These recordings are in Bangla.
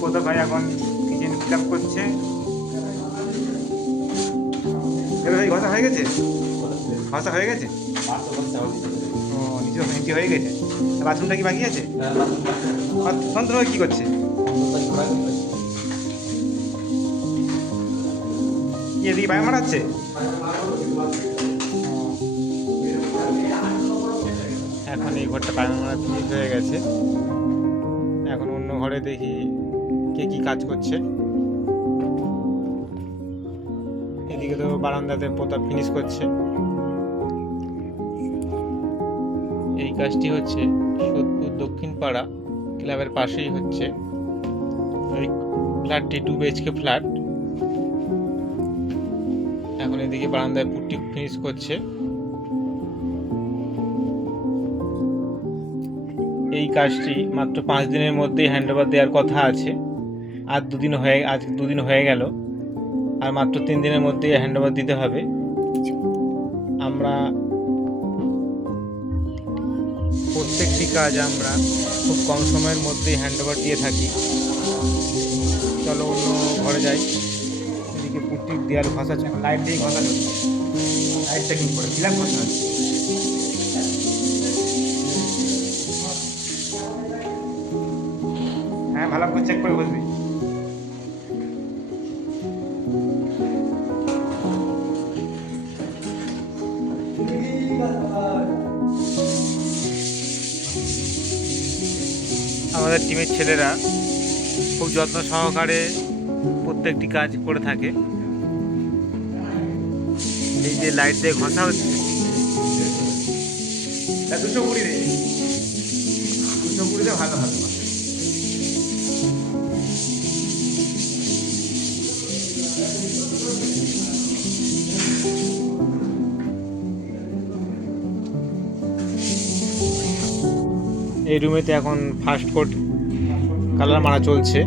প্রতাপ ভাই এখন কিচেন ফিল আপ করছে। ভাই ঘষা হয়ে গেছে? ঘষা হয়ে গেছে? ও নিচে হয়ে গেছে। বাথরুমটা কি বাকি আছে? সন্তোষ ভাই কী করছে? কি এদিকে পায়ে মারাচ্ছে? এখন এই ঘরটা পায়ে মারা ফিনিশ হয়ে গেছে। এখন অন্য ঘরে দেখি কে কি কাজ করছে। এদিকে তো বারান্দাতে প্রতাপ ফিনিশ করছে। এই কাজটি হচ্ছে সোদপুর দক্ষিণ পাড়া ক্লাবের পাশেই হচ্ছে। ওই ফ্ল্যাটটি 2 BHK ফ্ল্যাট। এখন এদিকে বারান্দায় পুট্টি ফিনিশ করছে। এই কাজটি মাত্র 5 দিনের মধ্যেই হ্যান্ডওভার দেওয়ার কথা আছে। আজ 2 দিন হয়ে গেল, আর মাত্র 3 দিনের মধ্যেই হ্যান্ডওভার দিতে হবে। আমরা প্রত্যেকটি কাজ আমরা খুব কম সময়ের মধ্যেই হ্যান্ডওভার দিয়ে থাকি। চলো অন্য ঘরে যাই। এদিকে পুট্টির দেয়াল ঘষা, লাইট দিয়ে ঘষা হচ্ছে। লাইট চেকিং করে ফিলাপ করতে হবে। হ্যাঁ, ভালো করে চেক করে বসবি। আমাদের টিমের ছেলেরা খুব যত্ন সহকারে প্রত্যেকটি কাজ করে থাকে। এই যে লাইট দিয়ে ঘষা হচ্ছে, 220 রে, 220 ভালো ভালো। এই রুমেতে এখন ফার্স্ট কোট কালার মারা চলছে।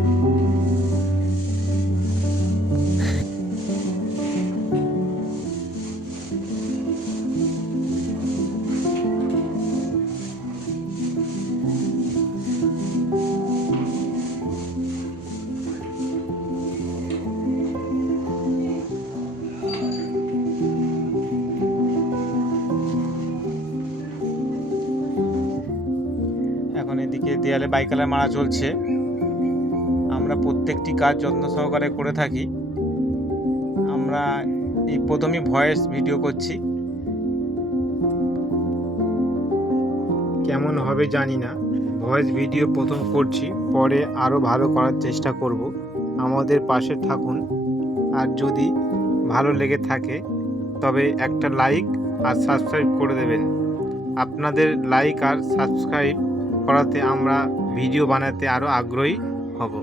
এখন এদিকে দেয়ালে বাই কালার মারা চলছে। আমরা প্রত্যেকটি কাজ যত্ন সহকারে করে থাকি। আমরা এই প্রথমই ভয়েস ভিডিও করছি, কেমন হবে জানি না। ভয়েস ভিডিও প্রথম করছি, পরে আরও ভালো করার চেষ্টা করব। আমাদের পাশে থাকুন, আর যদি ভালো লেগে থাকে তবে একটা লাইক আর সাবস্ক্রাইব করে দেবেন। আপনাদের লাইক আর সাবস্ক্রাইব করাতে আমরা ভিডিও বানাতে আরও আগ্রহী হব।